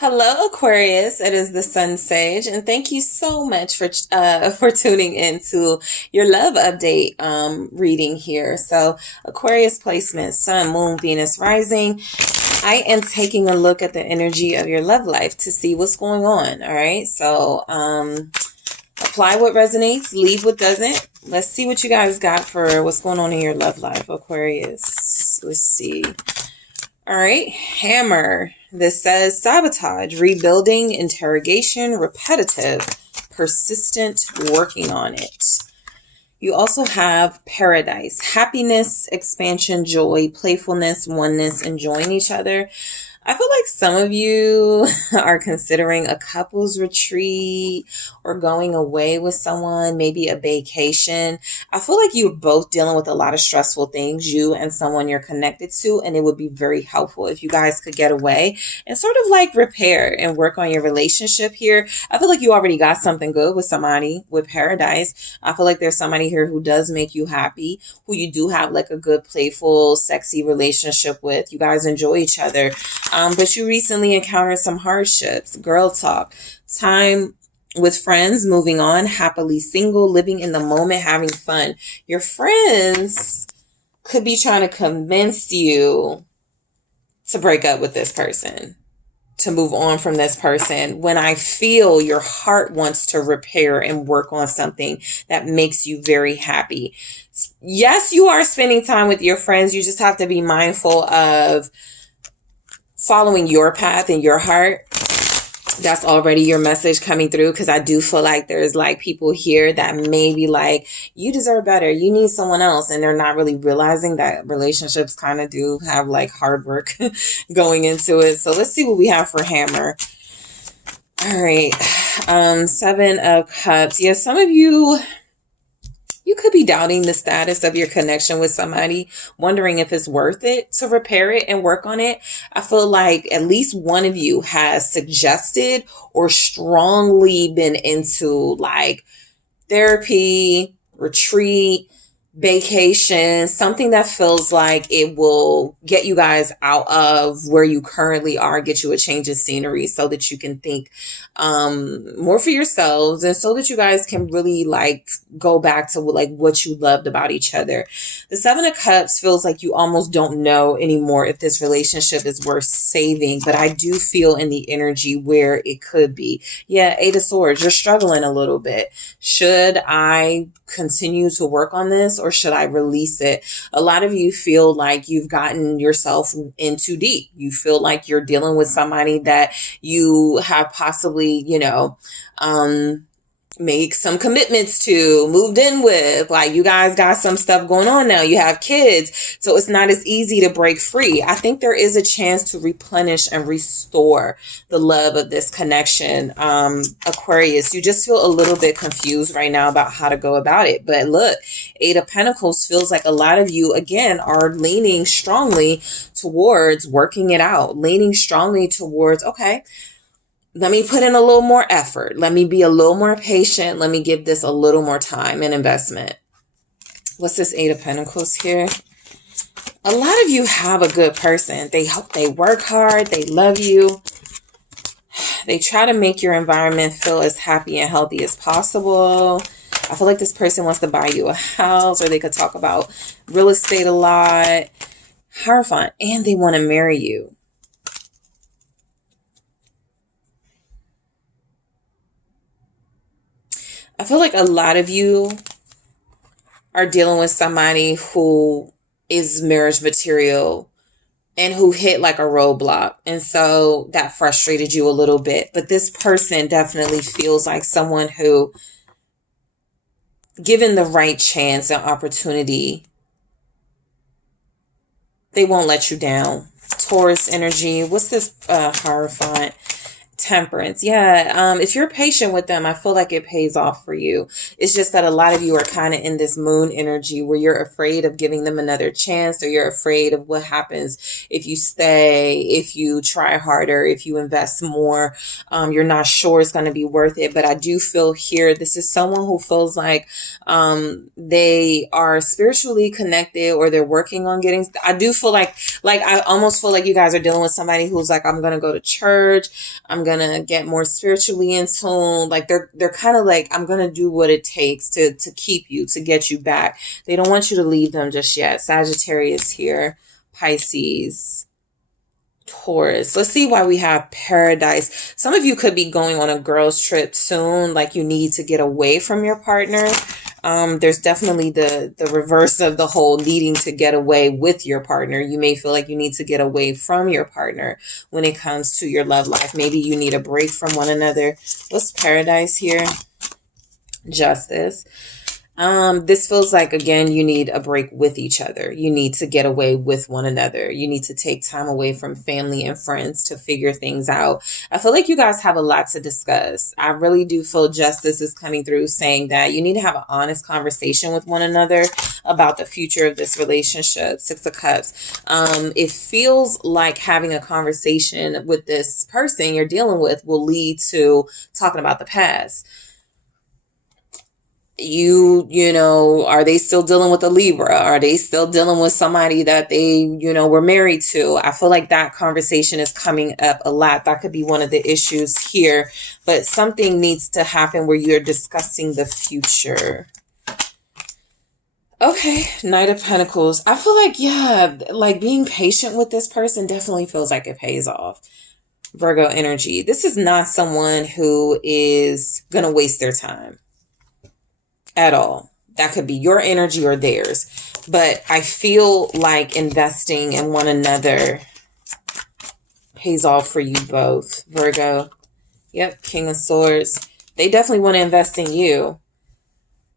Hello, Aquarius. It is the SunSage, and thank you so much for tuning into your love update reading here. So, Aquarius placement, Sun, Moon, Venus, rising. I am taking a look at the energy of your love life to see what's going on. All right. So, apply what resonates, leave what doesn't. Let's see what you guys got for what's going on in your love life, Aquarius. Let's see. All right, Hammer. This says sabotage, rebuilding, interrogation, repetitive, persistent, working on it. You also have Paradise, happiness, expansion, joy, playfulness, oneness, enjoying each other. I feel like some of you are considering a couples retreat or going away with someone, maybe a vacation. I feel like you're both dealing with a lot of stressful things, you and someone you're connected to, and it would be very helpful if you guys could get away and sort of like repair and work on your relationship here. I feel like you already got something good with somebody with Paradise. I feel like there's somebody here who does make you happy, who you do have like a good, playful, sexy relationship with. You guys enjoy each other. But you recently encountered some hardships, girl talk, time with friends, moving on, happily single, living in the moment, having fun. Your friends could be trying to convince you to break up with this person, to move on from this person, when I feel your heart wants to repair and work on something that makes you very happy. Yes, you are spending time with your friends. You just have to be mindful of following your path and your heart. That's already your message coming through, because I do feel like there's like people here that may be like, you deserve better, you need someone else, and they're not really realizing that relationships kind of do have like hard work going into it. So let's see what we have for Hammer. All right. Seven of Cups. Yeah, some of you could be doubting the status of your connection with somebody, wondering if it's worth it to repair it and work on it. I feel like at least one of you has suggested or strongly been into like therapy, retreat, vacation, something that feels like it will get you guys out of where you currently are, get you a change of scenery so that you can think more for yourselves, and so that you guys can really like go back to like what you loved about each other. The Seven of Cups feels like you almost don't know anymore if this relationship is worth saving, but I do feel in the energy where it could be. Yeah, Eight of Swords, you're struggling a little bit. Should I continue to work on this, or should I release it? A lot of you feel like you've gotten yourself in too deep. You feel like you're dealing with somebody that you have possibly, make some commitments to, moved in with, like you guys got some stuff going on now, you have kids, so it's not as easy to break free. I think there is a chance to replenish and restore the love of this connection. Aquarius, you just feel a little bit confused right now about how to go about it. But look, Eight of Pentacles feels like a lot of you again are leaning strongly towards working it out, leaning strongly towards, okay, let me put in a little more effort. Let me be a little more patient. Let me give this a little more time and investment. What's this Eight of Pentacles here? A lot of you have a good person. They work hard. They love you. They try to make your environment feel as happy and healthy as possible. I feel like this person wants to buy you a house, or they could talk about real estate a lot. Hierophant, and they want to marry you. I feel like a lot of you are dealing with somebody who is marriage material and who hit like a roadblock. And so that frustrated you a little bit. But this person definitely feels like someone who, given the right chance and opportunity, they won't let you down. Taurus energy. What's this Hierophant? Temperance. Yeah. If you're patient with them, I feel like it pays off for you. It's just that a lot of you are kind of in this moon energy where you're afraid of giving them another chance, or you're afraid of what happens if you stay, if you try harder, if you invest more. You're not sure it's going to be worth it. But I do feel here, this is someone who feels like they are spiritually connected, or they're working on getting, I do feel like I almost feel like you guys are dealing with somebody who's like, I'm going to go to church. I'm going to get more spiritually in tune. Like they're kind of like, I'm going to do what it takes to keep you, to get you back. They don't want you to leave them just yet. Sagittarius here, Pisces, Taurus. Let's see why we have Paradise. Some of you could be going on a girls trip soon. Like you need to get away from your partner. There's definitely the reverse of the whole needing to get away with your partner. You may feel like you need to get away from your partner when it comes to your love life. Maybe you need a break from one another. What's Paradise here? Justice. This feels like, again, you need a break with each other. You need to get away with one another. You need to take time away from family and friends to figure things out. I feel like you guys have a lot to discuss. I really do feel Justice is coming through saying that you need to have an honest conversation with one another about the future of this relationship. Six of Cups. It feels like having a conversation with this person you're dealing with will lead to talking about the past. You know, are they still dealing with a Libra? Are they still dealing with somebody that they, were married to? I feel like that conversation is coming up a lot. That could be one of the issues here, but something needs to happen where you're discussing the future. Okay, Knight of Pentacles. I feel like, yeah, like being patient with this person definitely feels like it pays off. Virgo energy. This is not someone who is going to waste their time at all. That could be your energy or theirs. But I feel like investing in one another pays off for you both, Virgo. Yep, King of Swords. They definitely want to invest in you.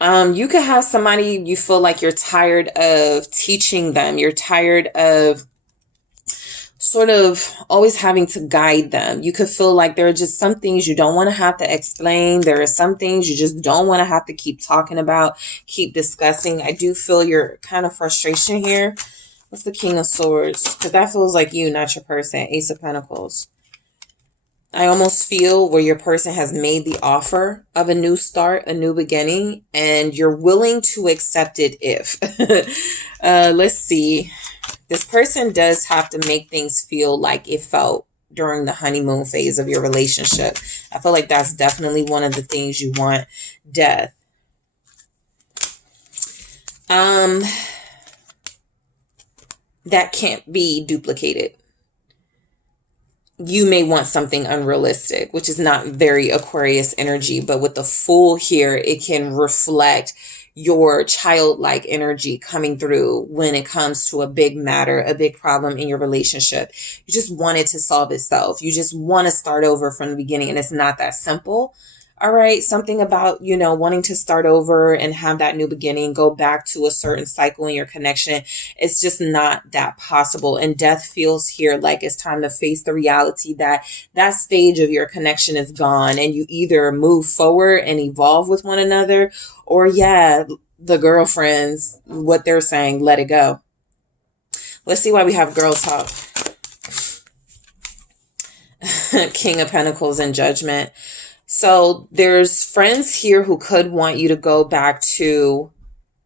You could have somebody you feel like you're tired of teaching them. You're tired of sort of always having to guide them. You could feel like there are just some things you don't want to have to explain. There are some things you just don't want to have to keep talking about, keep discussing. I do feel your kind of frustration here. What's the King of Swords? Because that feels like you, not your person. Ace of Pentacles. I almost feel where your person has made the offer of a new start, a new beginning, and you're willing to accept it if. Let's see. This person does have to make things feel like it felt during the honeymoon phase of your relationship. I feel like that's definitely one of the things you want. Death. That can't be duplicated. You may want something unrealistic, which is not very Aquarius energy, but with the Fool here, it can reflect your childlike energy coming through when it comes to a big matter, a big problem in your relationship. You just want it to solve itself. You just want to start over from the beginning, and it's not that simple. All right. Something about, wanting to start over and have that new beginning, go back to a certain cycle in your connection. It's just not that possible. And Death feels here like it's time to face the reality that that stage of your connection is gone, and you either move forward and evolve with one another, or the girlfriends, what they're saying, let it go. Let's see why we have girl talk. King of Pentacles and Judgment. So there's friends here who could want you to go back to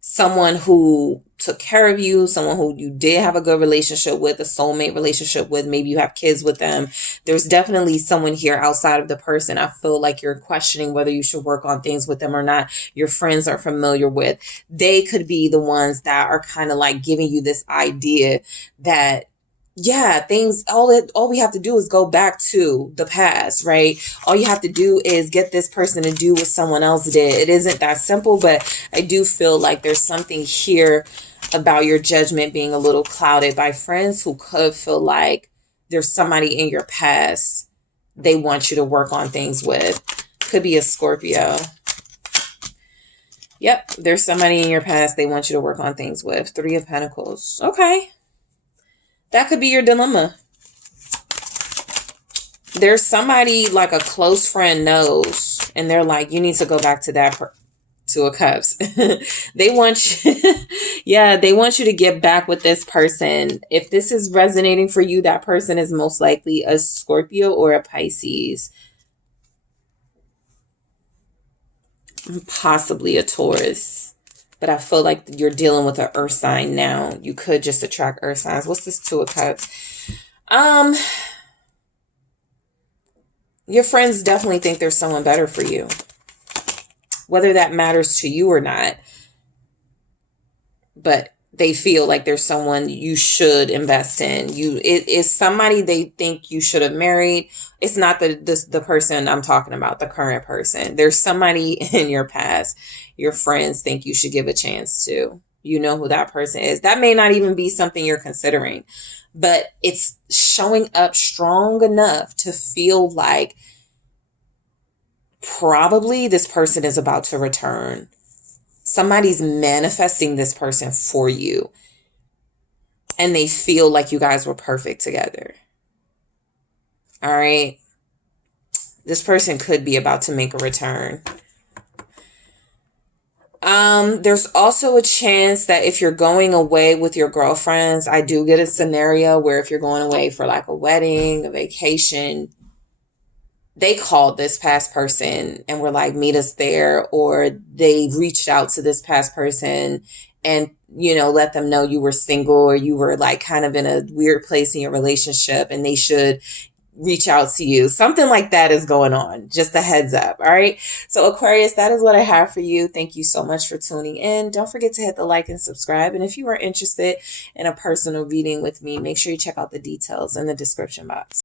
someone who took care of you, someone who you did have a good relationship with, a soulmate relationship with. Maybe you have kids with them. There's definitely someone here outside of the person I feel like you're questioning whether you should work on things with them or not. Your friends are familiar with. They could be the ones that are kind of like giving you this idea that all we have to do is go back to the past, right? All you have to do is get this person to do what someone else did. It isn't that simple, but I do feel like there's something here about your judgment being a little clouded by friends who could feel like there's somebody in your past they want you to work on things with. Could be a Scorpio. Yep, there's somebody in your past they want you to work on things with. Three of Pentacles. Okay. That could be your dilemma. There's somebody like a close friend knows, and they're like, you need to go back to that to a cups. They want you, yeah, they want you to get back with this person. If this is resonating for you, that person is most likely a Scorpio or a Pisces, possibly a Taurus. But I feel like you're dealing with an earth sign now. You could just attract earth signs. What's this Two of Cups? Your friends definitely think there's someone better for you. Whether that matters to you or not. But they feel like there's someone you should invest in. It is somebody they think you should have married. It's not the person I'm talking about, the current person. There's somebody in your past your friends think you should give a chance to. You know who that person is. That may not even be something you're considering, but it's showing up strong enough to feel like probably this person is about to return. Somebody's manifesting this person for you. And they feel like you guys were perfect together. All right. This person could be about to make a return. There's also a chance that if you're going away with your girlfriends, I do get a scenario where if you're going away for like a wedding, a vacation, they called this past person and were like, meet us there. Or they reached out to this past person and, you know, let them know you were single or you were like kind of in a weird place in your relationship and they should reach out to you. Something like that is going on. Just a heads up. All right. So Aquarius, that is what I have for you. Thank you so much for tuning in. Don't forget to hit the like and subscribe. And if you are interested in a personal reading with me, make sure you check out the details in the description box.